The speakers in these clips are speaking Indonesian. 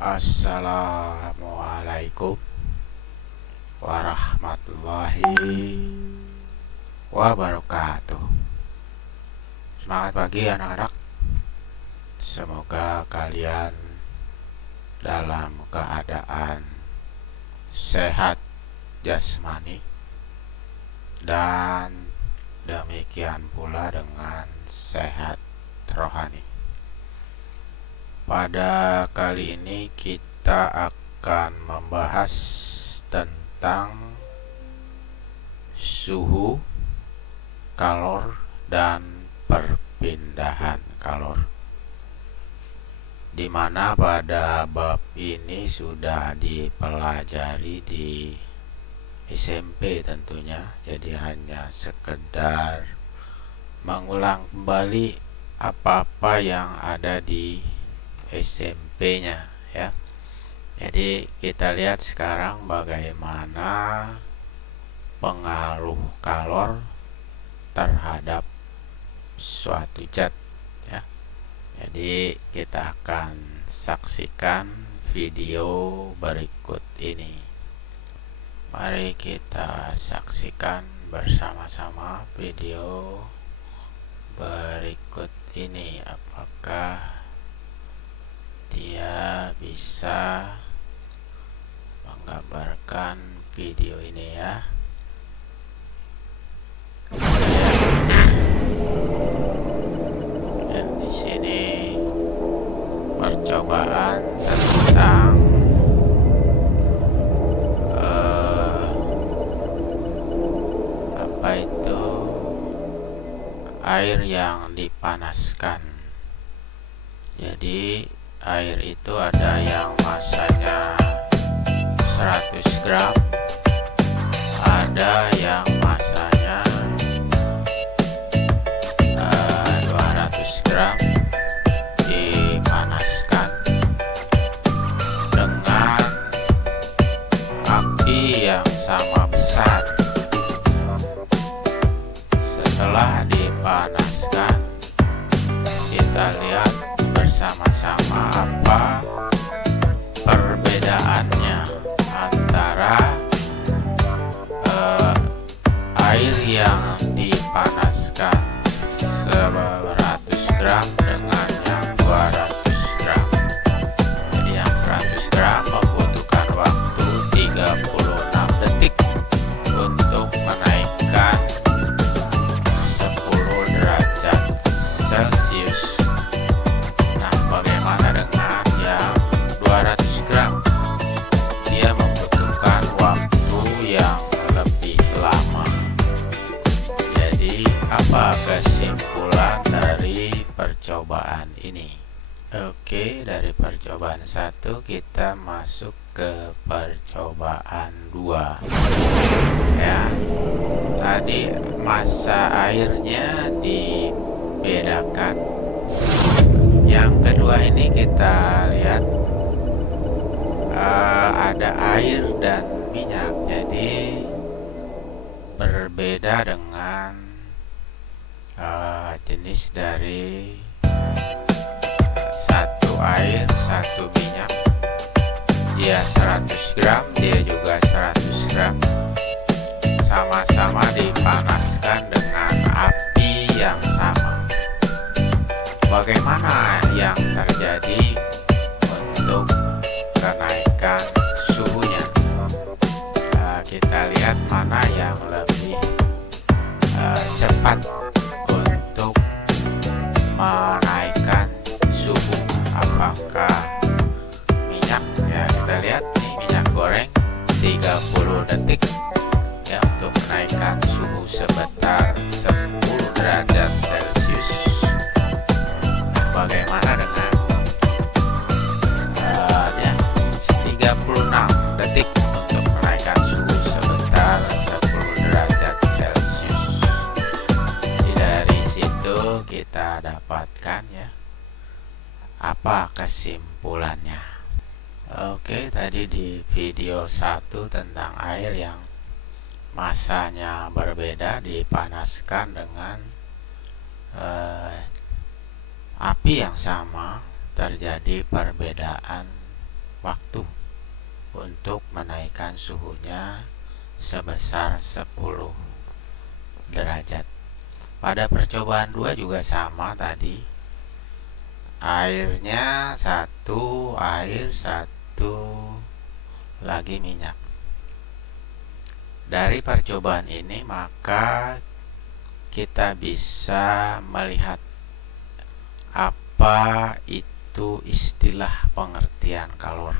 Assalamualaikum warahmatullahi wabarakatuh. Semangat pagi anak-anak. Semoga kalian dalam keadaan sehat jasmani dan demikian pula dengan sehat rohani. Pada kali ini kita akan membahas tentang suhu, kalor, dan perpindahan kalor, di mana pada bab ini sudah dipelajari di SMP tentunya, jadi hanya sekedar mengulang kembali apa-apa yang ada di SMP-nya ya. Jadi kita lihat sekarang bagaimana pengaruh kalor terhadap suatu zat ya. Jadi kita akan saksikan video berikut ini. Mari kita saksikan bersama-sama video berikut ini. Apakah dia bisa menggambarkan video ini ya? Ya, di sini percobaan tentang apa itu air yang dipanaskan. Jadi air itu ada yang masanya 100 gram, ada yang masanya 200 gram, dipanaskan dengan api yang sama besar. Setelah dipanaskan, kita lihat bersama-sama apa perbedaannya antara air yang dipanaskan 100 gram dengan yang 200 gram. Jadi yang 100 gram membutuhkan waktu 36 detik untuk menaikkan 10 derajat Celcius. Bagaimana dengan yang 200 gram? Dia membutuhkan waktu yang lebih lama. Jadi apa kesimpulan dari percobaan ini? Oke, dari percobaan 1 kita masuk ke percobaan 2 ya. Tadi massa airnya dibedakan. Yang kedua ini kita lihat ada air dan minyak, jadi berbeda dengan jenis dari satu air satu minyak. Dia 100 gram, dia juga 100 gram, sama-sama dipanaskan dengan api yang sama. Bagaimana yang terjadi untuk kenaikan suhunya? Kita lihat mana yang lebih cepat untuk menaikkan suhu. Apakah minyak ya? Kita lihat nih, minyak goreng 30 detik ya untuk menaikkan suhu sebesar 10 derajat Celcius. Bagaimana dengan 36 detik untuk menaikkan suhu sebesar 10 derajat Celcius. Jadi dari situ kita dapatkan ya apa kesimpulannya. Oke, tadi di video 1 tentang air yang masanya berbeda dipanaskan dengan api yang sama, terjadi perbedaan waktu untuk menaikkan suhunya sebesar 10 derajat. Pada percobaan 2 juga sama tadi. Airnya 1, air 1, lagi minyak. Dari percobaan ini maka kita bisa melihat apa itu istilah pengertian kalor.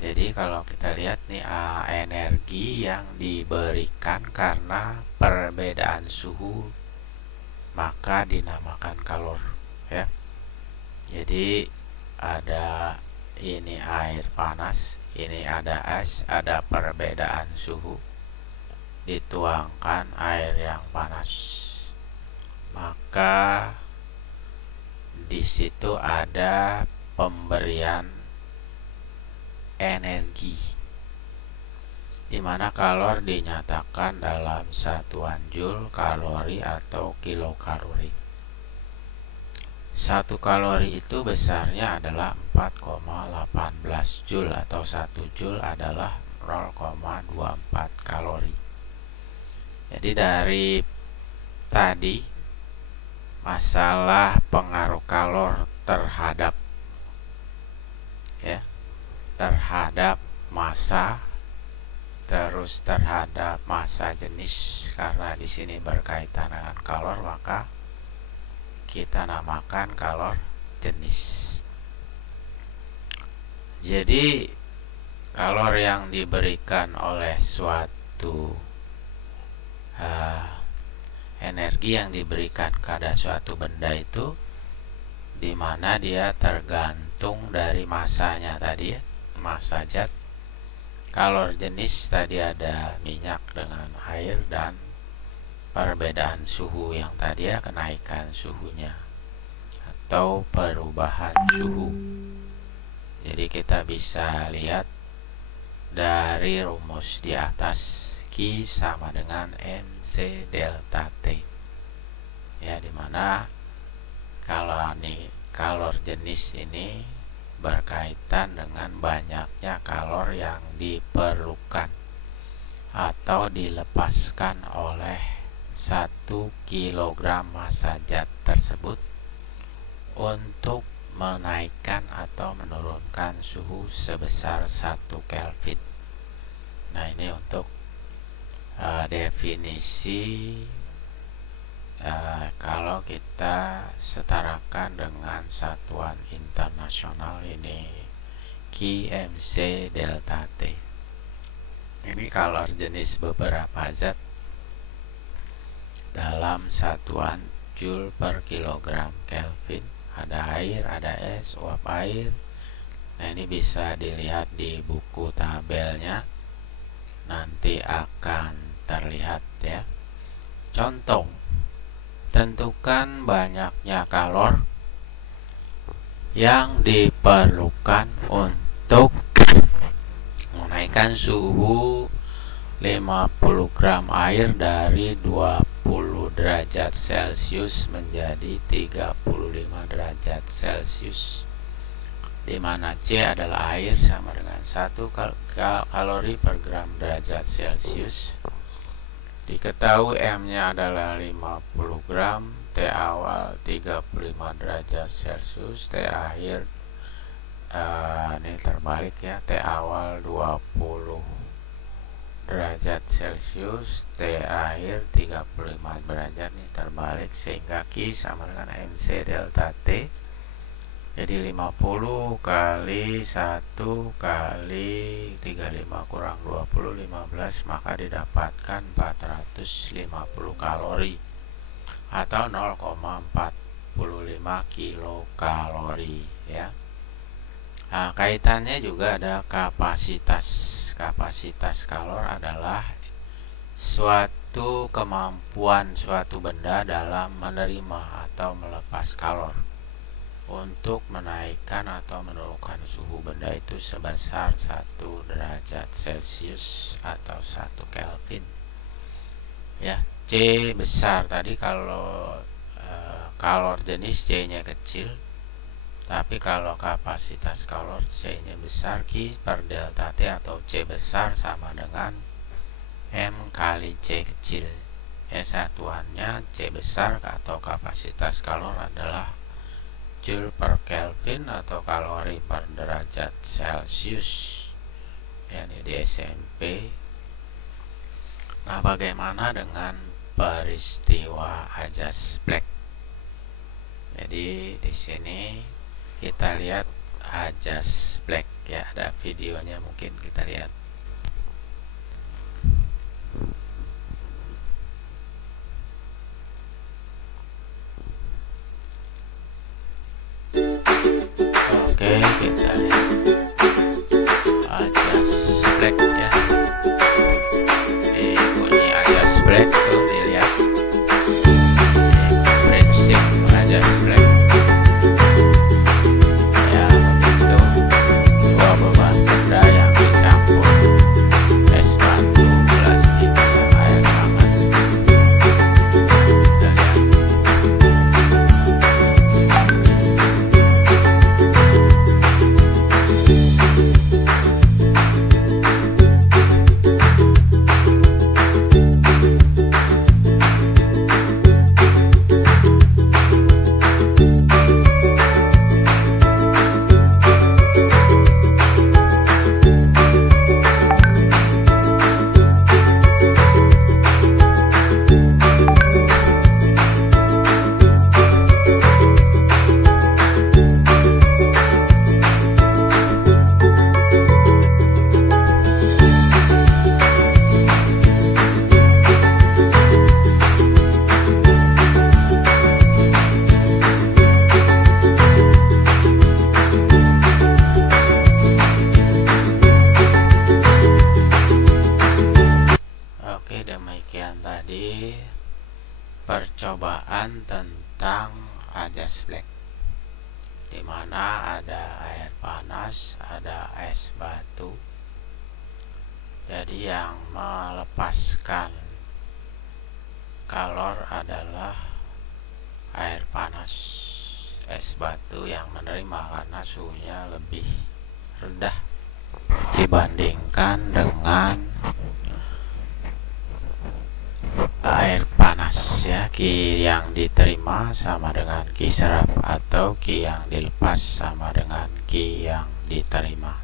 Jadi kalau kita lihat nih, energi yang diberikan karena perbedaan suhu maka dinamakan kalor, ya. Jadi ada ini air panas, ini ada es, ada perbedaan suhu. Dituangkan air yang panas, maka di situ ada pemberian energi, dimana kalor dinyatakan dalam satuan joule, kalori atau kilokalori. 1 kalori itu besarnya adalah 4,18 joule atau 1 joule adalah 0,24 kalori. Jadi dari tadi masalah pengaruh kalor terhadap terhadap massa, terus terhadap massa jenis, karena di sini berkaitan dengan kalor maka kita namakan kalor jenis. Jadi kalor yang diberikan oleh suatu energi yang diberikan pada suatu benda itu, dimana dia tergantung dari massanya tadi, ya, massa zat. Kalor jenis tadi ada minyak dengan air dan perbedaan suhu yang tadi, ya, kenaikan suhunya atau perubahan suhu. Jadi kita bisa lihat dari rumus di atas, Q sama dengan MC delta T, ya, dimana kalau kalor jenis ini berkaitan dengan banyaknya kalor yang diperlukan atau dilepaskan oleh 1 kg massa zat tersebut untuk menaikkan atau menurunkan suhu sebesar 1 Kelvin. Nah, ini untuk definisi kalau kita setarakan dengan satuan internasional ini QMC delta T. Ini kalor jenis beberapa zat dalam satuan joule per kilogram Kelvin. Ada air, ada es, uap air. Nah, ini bisa dilihat di buku tabelnya, nanti akan terlihat, ya. Contoh, tentukan banyaknya kalor yang diperlukan untuk menaikkan suhu 50 gram air dari 20 derajat Celcius menjadi 35 derajat Celcius, di mana C adalah air sama dengan 1 kalori per gram derajat Celcius. Diketahui M-nya adalah 50 gram, T awal 35 derajat Celcius, T akhir ini terbalik, ya, T awal 20 derajat Celcius, T akhir 35 derajat, ini terbalik, sehingga Q sama dengan MC delta T. Jadi 50 kali 1 kali 35 kurang 20, 15, maka didapatkan 450 kalori atau 0,45 kilokalori, ya. Nah, kaitannya juga ada kapasitas. Kapasitas kalor adalah suatu kemampuan suatu benda dalam menerima atau melepas kalor untuk menaikkan atau menurunkan suhu benda itu sebesar 1 derajat Celcius atau 1 Kelvin, ya. C besar tadi kalau kalor jenis C nya kecil, Tapi kalau kapasitas kalor C nya besar, Q per delta T atau C besar sama dengan M kali C kecil. Satuannya C besar atau kapasitas kalor adalah Joule per Kelvin atau kalori per derajat Celcius, yakni di SMP. Nah, bagaimana dengan peristiwa Ajaz-Black? Jadi di sini kita lihat Ajaz-Black ya, ada videonya, mungkin kita lihat. Oke, kita lihat Ajaz-Black ya. Ini bunyi Ajaz-Black tuh, dilihat prinsip Ajaz-Black ya, begitu. Dua beban benda yang dicampur, es batu, gelas kita, air hangat. Kita lihat. Demikian tadi percobaan tentang Ajaz-Black, di mana ada air panas, ada es batu. Jadi yang melepaskan kalor adalah air panas, es batu yang menerima karena suhunya lebih rendah dibandingkan dengan air panas ya. Q yang diterima sama dengan Q serap, atau Q yang dilepas sama dengan Q yang diterima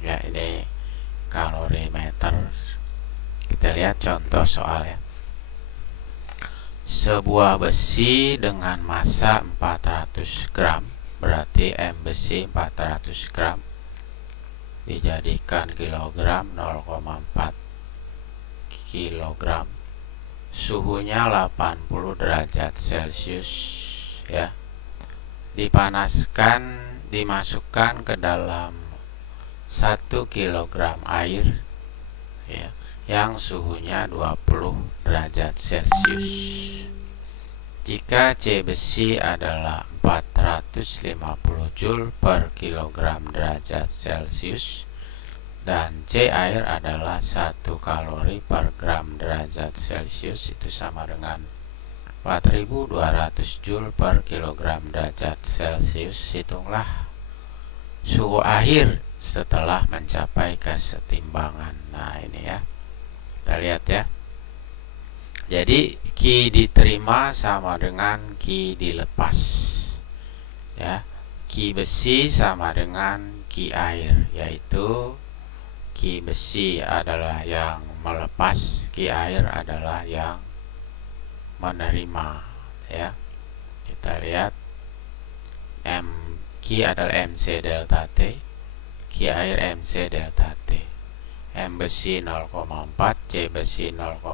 ya. Ini kalorimeter. Kita lihat contoh soal ya. Sebuah besi dengan massa 400 gram, berarti M besi 400 gram dijadikan kilogram, 0,4 kilogram, suhunya 80 derajat Celcius ya. Dipanaskan, dimasukkan ke dalam 1 kilogram air ya, yang suhunya 20 derajat Celcius. Jika C besi adalah 450 Joule per kilogram derajat Celcius dan C air adalah 1 kalori per gram derajat Celcius, itu sama dengan 4200 Joule per kilogram derajat Celcius. Hitunglah suhu akhir setelah mencapai kesetimbangan. Nah ini ya, kita lihat ya. Jadi Q diterima sama dengan Q dilepas ya. Q besi sama dengan Q air, yaitu Q besi adalah yang melepas, Q air adalah yang menerima ya. Kita lihat Q adalah MC delta T, Q air MC delta T. M besi 0,4, C besi 0,50.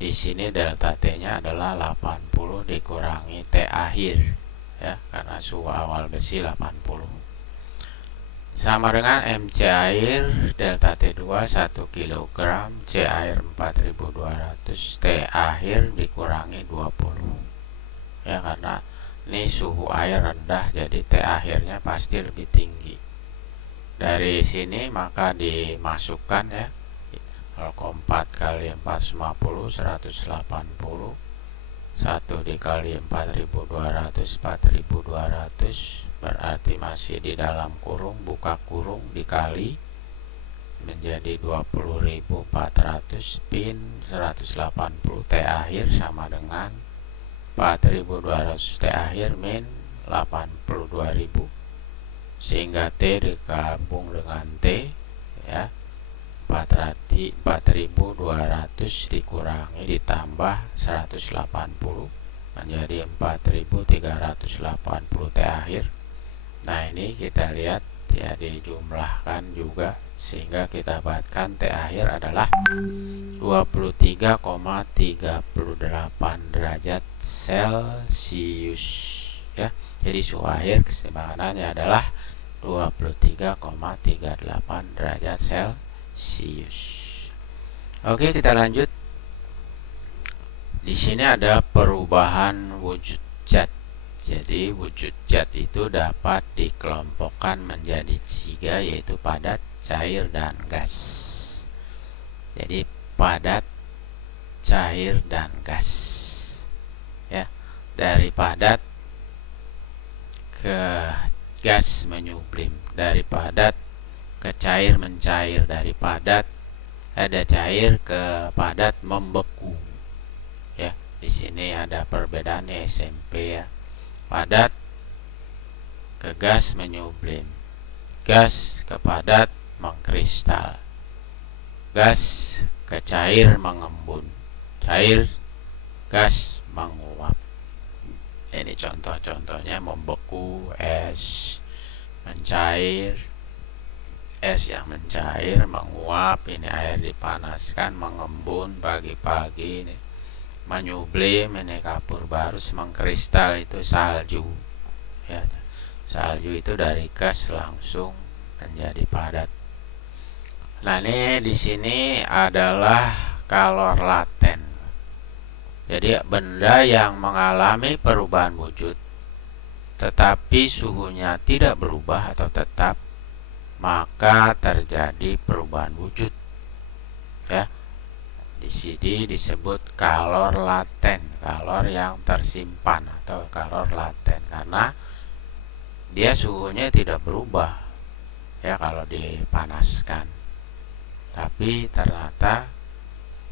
Di sini delta T-nya adalah 80 dikurangi T akhir ya, karena suhu awal besi 80. Sama dengan MC air delta T2 1 kg, C air 4200, T akhir dikurangi 20 ya, karena ini suhu air rendah, jadi T akhirnya pasti lebih tinggi. Dari sini maka dimasukkan ya, 0,4 kali 450, 180 1 dikali 4200 berarti masih di dalam kurung, buka kurung, dikali menjadi 20.400 pin 180 T akhir sama dengan 4.200 T akhir min 82.000, sehingga T digabung dengan T ya, 4.200 dikurangi ditambah 180 menjadi 4.380 T akhir. Nah, ini kita lihat ya, dijumlahkan juga sehingga kita dapatkan T akhir adalah 23,38 derajat Celcius ya. Jadi suhu akhir keseimbangannya adalah 23,38 derajat Celcius. Oke, kita lanjut. Di sini ada perubahan wujud zat. Jadi wujud zat itu dapat dikelompokkan menjadi 3, yaitu padat, cair, dan gas. Jadi padat, cair, dan gas ya. Dari padat ke gas menyublim, dari padat ke cair mencair, dari padat ada cair ke padat membeku ya. Di sini ada perbedaannya SMP ya. Padat ke gas menyublim, gas ke padat mengkristal, gas ke cair mengembun, cair gas menguap. Ini contoh-contohnya: membeku, es mencair, es yang mencair, menguap, ini air dipanaskan, mengembun pagi-pagi, ini menyublim, ini kapur barus, mengkristal itu salju ya. Salju itu dari gas langsung menjadi padat. Nah, ini di sini adalah kalor laten. Jadi benda yang mengalami perubahan wujud tetapi suhunya tidak berubah atau tetap, maka terjadi perubahan wujud ya. Di sini disebut kalor laten, kalor yang tersimpan atau kalor laten, karena dia suhunya tidak berubah ya kalau dipanaskan, tapi ternyata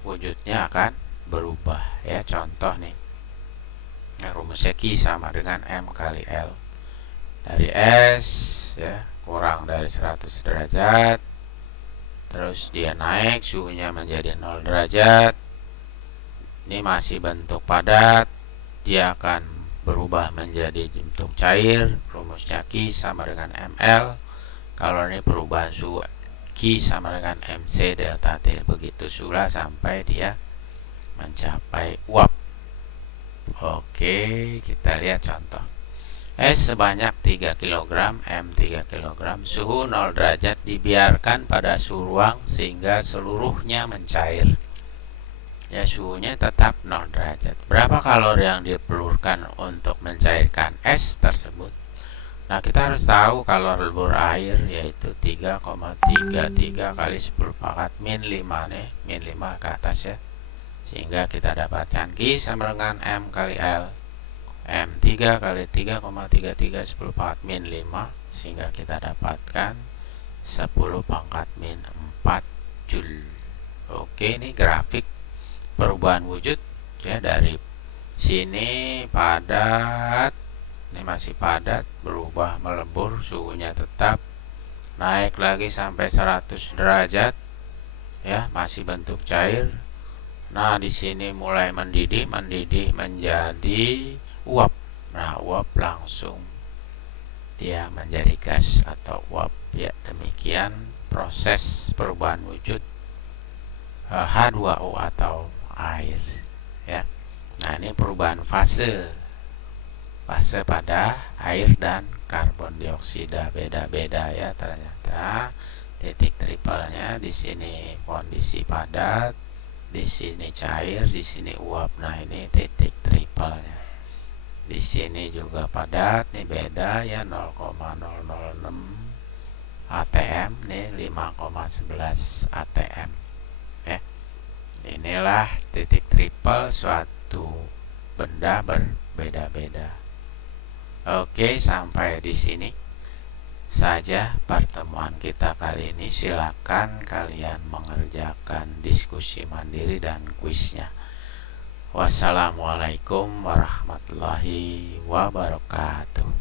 wujudnya akan berubah ya. Contoh nih, rumusnya Q sama dengan M kali L. Dari es ya kurang dari 100 derajat, terus dia naik suhunya menjadi 0 derajat, ini masih bentuk padat, dia akan berubah menjadi bentuk cair. Rumusnya Q sama dengan ML. Kalau ini perubahan suhu, Q sama dengan MC delta T. Begitu pula sampai dia mencapai uap. Oke, kita lihat contoh. Es sebanyak 3 kg, M 3 kg, suhu 0 derajat, dibiarkan pada suhu ruang sehingga seluruhnya mencair. Ya, suhunya tetap 0 derajat. Berapa kalori yang diperlukan untuk mencairkan es tersebut? Nah, kita harus tahu kalori lebur air yaitu 3,33 kali 10 pangkat min 5 nih, min 5 ke atas ya. Sehingga kita dapatkan Q sama dengan M kali L. M3 kali 3,33 10 pangkat min 5, sehingga kita dapatkan 10 pangkat min 4 Joule. Oke, ini grafik perubahan wujud ya. Dari sini padat, ini masih padat, berubah melebur, suhunya tetap, naik lagi sampai 100 derajat ya, masih bentuk cair. Nah, di sini mulai mendidih menjadi uap. Nah, uap langsung dia menjadi gas atau uap ya. Demikian proses perubahan wujud H2O atau air ya. Nah, ini perubahan fase pada air dan karbon dioksida beda-beda ya. Ternyata titik tripelnya di sini kondisi padat, di sini cair, di sini uap. Nah, ini titik tripelnya. Di sini juga padat, nih beda ya, 0,006 atm, nih 5,11 atm ya. Inilah titik tripel suatu benda berbeda-beda. Oke, sampai di sini saja pertemuan kita kali ini. Silakan kalian mengerjakan diskusi mandiri dan kuisnya. Wassalamualaikum warahmatullahi wabarakatuh.